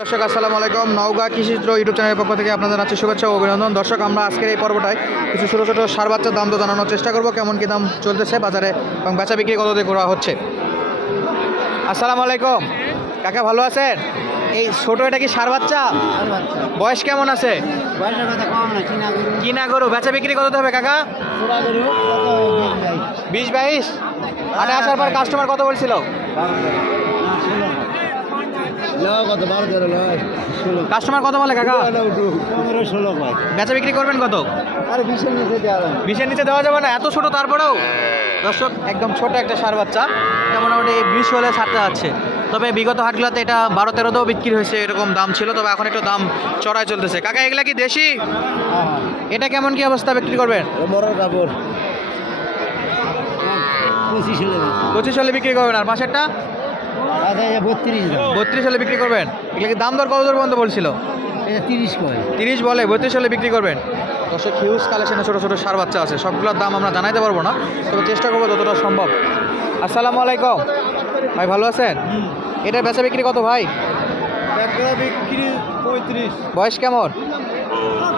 দর্শক আসসালামু আলাইকুম। নওগাঁ কৃষিচিত্র ইউটিউব চ্যানেলের পক্ষ থেকে আপনাদের জানাচ্ছি শুভেচ্ছা ও অভিনন্দন। দর্শক, আমরা আজকের এই পর্বটায় কিছু ছোটো ছোটো ষাঁড় বাচ্চার দাম তো জানানোর চেষ্টা করব, কেমন কী দাম চলতেছে বাজারে এবং বেচা বিক্রি কত দিয়ে করা হচ্ছে। আসসালামু আলাইকুম কাকা, ভালো আছেন? এই ছোটো এটা কি ষাঁড় বাচ্চা? বয়স কেমন আছে? কিনা গরু, বেচা বিক্রি কত হবে কাকা? 20-22। হাটে আসার পর কাস্টমার কত বলছিল? কাস্টমার কত বলে কাকা? 15-16। বেচা বিক্রি করবেন কত? আর 20-এর নিচে দেওয়া যাবে না, এত ছোট তারপরেও? দর্শক, একদম ছোট একটা ষাঁড় বাচ্চা, এটা মোটামুটি 20 হলে ছাড়তে যাচ্ছে। তবে বিগত হাটগুলোতে এটা 12-13তেও বিক্রি হয়েছে, এরকম দাম ছিল। তবে এখন একটু দাম চড়াই চলতেছে। কাকা, এগুলা কি দেশি? এটা কেমন কি অবস্থা বিক্রি করবেন? 25 হলে বিক্রি করবেন। আর পাশেরটা 32 হলে বিক্রি করবেন। এগুলো কি দাম দর কত দর পর্যন্ত বলছিল? 30 বলে, 32 হলে বিক্রি করবেন। দর্শক, হিউজ কালেকশনে ছোটো ছোটো ষাঁড় বাচ্চা আছে, সবগুলোর দাম আমরা জানাইতে পারবো না, তবে চেষ্টা করবো যতটা সম্ভব। আসসালামু আলাইকুম ভাই, ভালো আছেন? এটার বেচা বিক্রি কত ভাই? বিক্রি 35। বয়স কেমন?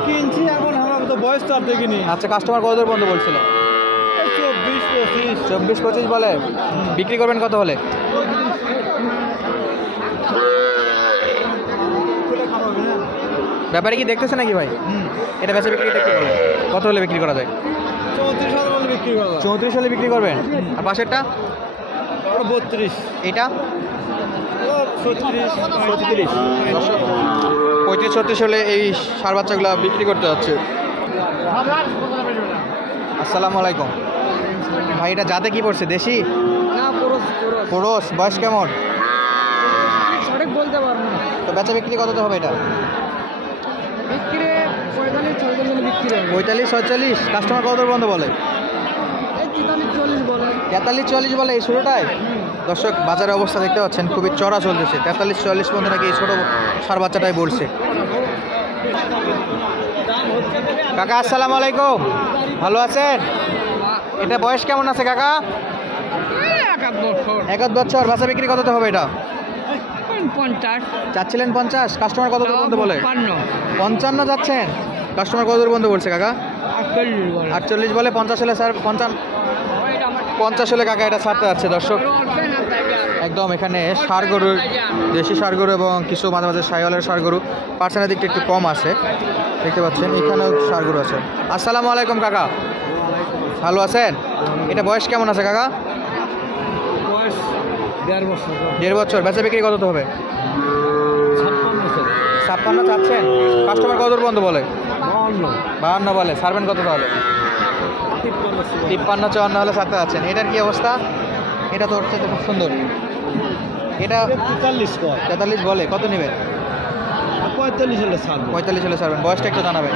কিনছি এখন, আমরা তো বয়স তো আর দেখিনি। আচ্ছা, কাস্টমার কত দর পর্যন্ত বলছিল? 24-25 বলে। বিক্রি করবেন কত হলে? ব্যাপারে কি দেখতেছে নাকি ভাই? এটা বেচা বিক্রিটা কি বলে, কত হলে বিক্রি করা যায়? 34 হলে বিক্রি করবেন। আর পাশেরটা 32। এটা 36। 35-36 হলে এই ষাঁড় বাচ্চাগুলো বিক্রি করতে যাচ্ছে। আসসালামু আলাইকুম ভাই, এটা জাতে কি পড়ছে? দেশি? পুরুষ। বয়স কেমন? সঠিক বলতে পারবো না। তো বেচা বিক্রি কত হবে এটা? বিক্রি 45-46। কাস্টমার কত পর্যন্ত বলে? 43-44 বলে এই ছোটোটায়। দর্শক, বাজারের অবস্থা দেখতে পাচ্ছেন, খুবই চড়া চলতেছে। 43-44 পর্যন্ত নাকি এই ছোটো ষাঁড় বাচ্চাটাই বলছে। কাকা আসসালামু আলাইকুম, ভালো আছেন? এটা বয়স কেমন আছে কাকা? 1 বছর। বেচা বিক্রি কততে হবে এটা? 50। চাচ্ছিলেন 50, কাস্টমার কত পর্যন্ত বলে? 55 যাচ্ছেন। কাস্টমার কত পর্যন্ত বলছে কাকা? 48 বলে। 50 হলে স্যার, 50 হলে কাকা এটা ছাড়তে যাচ্ছে। দর্শক, একদম এখানে ষাঁড় গরু, দেশি ষাঁড় গরু এবং কিছু মাঝে মাঝে শাহিওয়ালের ষাঁড় গরু, পার্সেন্টের দিকটা একটু কম আছে দেখতে পাচ্ছেন। এখানেও ষাঁড় গরু আছে। আসসালামু আলাইকুম কাকা, ভালো আছেন? এটা বয়স কেমন আছে কাকা? বয়স 1.5 বছর। বেচা বিক্রি কত হবে? 56 চাচ্ছেন। কাস্টমার কত পর্যন্ত বলে? 52 বলে। ছাড়বেন কত তাহলে? 53-54 হলে ছাড়তে যাচ্ছেন। এটার কি অবস্থা? এটা তো হচ্ছে খুব সুন্দর। এটা 43 বলে। কত নেবেন? 45 হলে 45 হলে ছাড়বেন। বয়সটা একটু জানাবেন।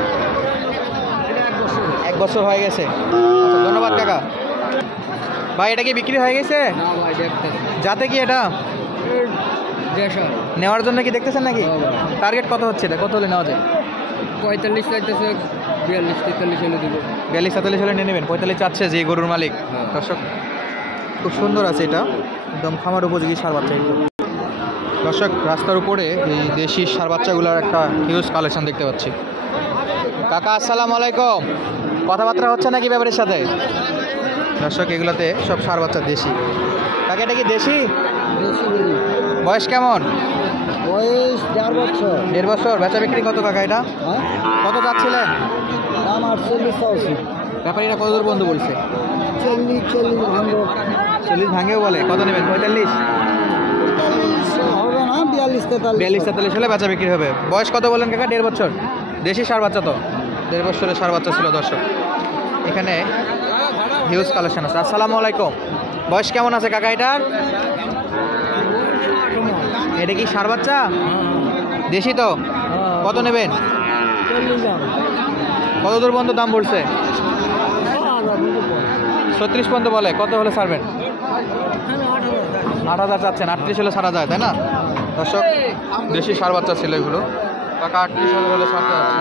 1 বছর হয়ে গেছে। আচ্ছা, ধন্যবাদ কাকা। ভাই, এটা কি বিক্রি হয়ে গেছে? যাতে কি এটা নেওয়ার জন্য কি দেখতেছেন নাকি? টার্গেট কত হচ্ছে এটা? কত হলে নেওয়া যায়? 45 চাইতেছে, 42-43 হলে দিব। 42-43 হলে নিয়ে নেবেন। 45 চাচ্ছে যে গরুর মালিক। দর্শক, খুব সুন্দর আছে এটা, একদম খামার উপযোগী ষাঁড় বাচ্চা এগুলো। দর্শক, রাস্তার উপরে এই দেশি ষাঁড় বাচ্চাগুলোর একটা হিউজ কালেকশন দেখতে পাচ্ছি। কাকা আসসালামু আলাইকুম, কথাবার্তা হচ্ছে নাকি ব্যাপারের সাথে? দর্শক, এগুলোতে সব ষাঁড় বাচ্চা দেশি। কাকা, এটা কি দেশি? বয়স কেমন? বয়স 1.5 বছর। 1.5 বছর। বেচা বিক্রি কত কাকা এটা? কত চাচ্ছিলেন? দাম 48। ব্যাপারী এটা কত দূর বন্ধু বলছে? 40 ভাঙেও বলে। কত নেবেন? 45 হবে না, 42-43 হলে বেচা বিক্রি হবে। বয়স কত বলেন কাকা? 1.5 বছর। দেশি ষাঁড় বাচ্চা তো 1.5 বছরের ষাঁড় বাচ্চা ছিল। দর্শক, এখানে হিউজ কালেকশন আছে। আসসালামু আলাইকুম, বয়স কেমন আছে কাকা এটার? এটা কি ষাঁড় বাচ্চা? দেশি তো। কত নেবেন? কত দূর পর্যন্ত দাম বলছে? 36 পর্যন্ত বলে। কত হলে ছাড়বেন? 8,000 চাচ্ছেন। 38 হলে ছাড়া যায়, তাই না? দর্শক, দেশি ষাঁড় বাচ্চা ছিল এগুলো। টাকা 38 হলে ছাড়তে যাচ্ছে।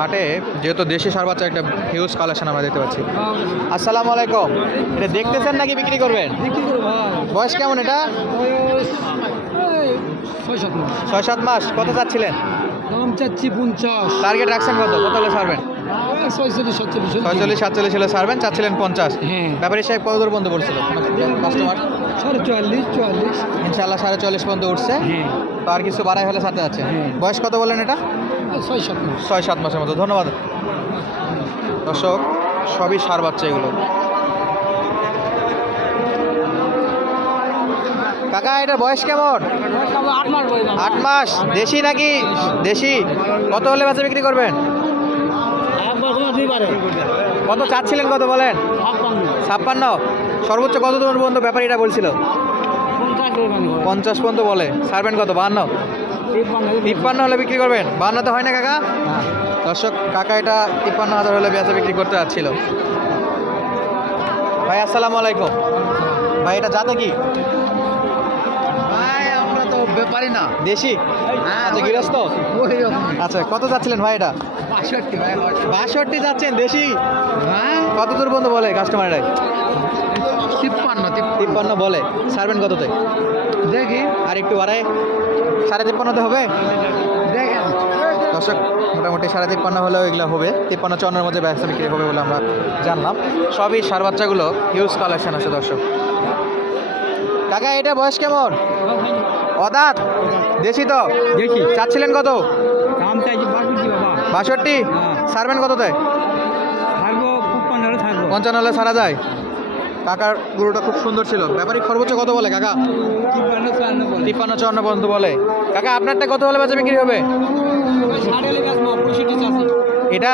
হাটে যেহেতু দেশি সার বাচ্চা একটা হিউজ কালেকশন আমরা দেখতে পাচ্ছি। আসসালামু আলাইকুম, এটা দেখতেছেন নাকি বিক্রি করবেন? বয়স কেমন এটা? 6-7 মাস। কত চাচ্ছিলেন? দাম চাচ্ছি 50। টার্গেট রাখছেন কত? কত হলে ছাড়বেন? 46-47 হলে ছাড়বেন, চাচ্ছিলেন 50। হ্যাঁ। ব্যাপারী সাহেব কত দূর পর্যন্ত বলছিল কাস্টমার? 44 ইনশাআল্লাহ 44.5 পর্যন্ত উঠছে। হ্যাঁ। তো আর কিছু বাড়াই হলে ছাড়তে যাচ্ছে। হ্যাঁ। বয়স কত বললেন এটা? 6-7 মাস। 6-7 মাসের মতো। ধন্যবাদ দর্শক, সবই সার বাচ্চা এগুলো। কাকা এটা বয়স কেমন? 8 মাস। দেশি নাকি? দেশি। কত হলে বেচা বিক্রি করবেন? কত চাচ্ছিলেন, কত বলেন? 56। সর্বোচ্চ কত দূর পর্যন্ত ব্যাপারীরা বলছিল? 50 পর্যন্ত বলে। ছাড়বেন কত? 52। 53 হলে বিক্রি করবেন। 52 তো হয় না কাকা? দর্শক, কাকা এটা 53,000 হলে বেচা বিক্রি করতে যাচ্ছিল। ভাই আসসালামু আলাইকুম। ভাই এটা জাতে কি? ভাই আমরা তো ব্যাপারই না। দেশি? আচ্ছা, গৃহস্থ। আচ্ছা, কত যাচ্ছিলেন ভাই এটা? 62 যাচ্ছেন। দেশি? হ্যাঁ। কত দূর পর্যন্ত বলে কাস্টমাররাই? 53 বলে। ছাড়বেন কততে? দেখি আর একটু বাড়ায় 53.5 হবে। দেখেন। দর্শক, মোটামুটি 53.5 হলেও এগুলো হবে। 53-54 মধ্যে ব্যবসা বিক্রি হবে বলে আমরা জানলাম। সবই সার বাচ্চাগুলো হিউজ কালেকশন আছে দর্শক। কাকা এটা বয়স কেমন? অদাঁত। দেশি তো? দেখি। চাচ্ছিলেন কত? দাম চাইছি 62 বাবা। 62? হ্যাঁ। ছাড়বেন কততে? থাকবো 55 হলে থাকবো। 55 হলে ছাড়া যায়। কাকার গরুটা খুব সুন্দর ছিল। ব্যাপারী সর্বোচ্চ কত বলে কাকা? 53 বলে। 53-54 পর্যন্ত বলে। কাকা আপনারটা কত হলে বেচা বিক্রি হবে? 60 হলে বেচবো, 65 চাচ্ছি। এটা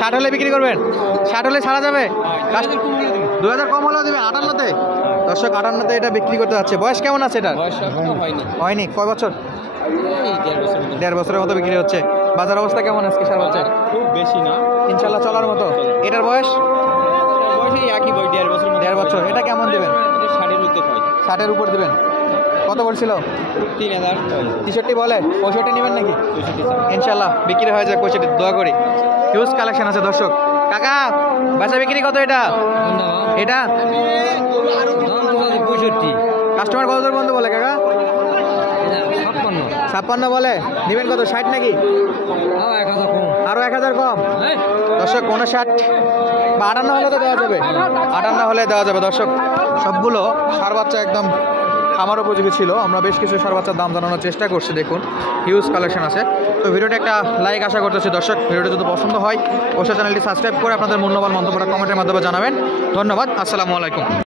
60 হলে বিক্রি করবেন? 60 হলে ছাড়া যাবে? 2000 কম হলেও দেবেন 58-তে? দর্শক, 58-তে এটা বিক্রি করতে যাচ্ছে। বয়স কেমন আছে এটা? হয়নি। কয় বছর? 1.5 বছরের মতো বিক্রি হচ্ছে। বাজার অবস্থা কেমন আজকে সার বাচ্চা? খুব বেশি না, ইনশাল্লাহ চলার মতো। এটার বয়স? একই বই 1.5 বছর। এটা কেমন দেবেন? 60-এর উপর দেবেন। কত বলছিল? 3000। 63 বলে। 65 নেবেন নাকি? ইনশাল্লাহ বিক্রি হয়ে যায় 65। দোয়া করি। হিউজ কালেকশন আছে দর্শক। কাকা বেচা বিক্রি কত এটা? এটা 65। কাস্টমার কত দূর পর্যন্ত বলে কাকা? 56 বলে। নেবেন কত? 60 নাকি? 1000 কম। আরো 1000 কম। দর্শক 59 বা 58 হলে তো দেওয়া যাবে। 58 হলে দেওয়া যাবে। দর্শক, সবগুলো সার বাচ্চা একদম খামার উপযোগী ছিল। আমরা বেশ কিছু সার বাচ্চার দাম জানানোর চেষ্টা করছি। দেখুন, হিউজ কালেকশন আছে। তো ভিডিওটা একটা লাইক আশা করতেছি দর্শক। ভিডিওটা যদি পছন্দ হয় অবশ্যই চ্যানেলটি সাবস্ক্রাইব করে আপনাদের মূল্যবান মন্তব্যটা কমেন্টের মাধ্যমে জানাবেন। ধন্যবাদ। আসসালামু আলাইকুম।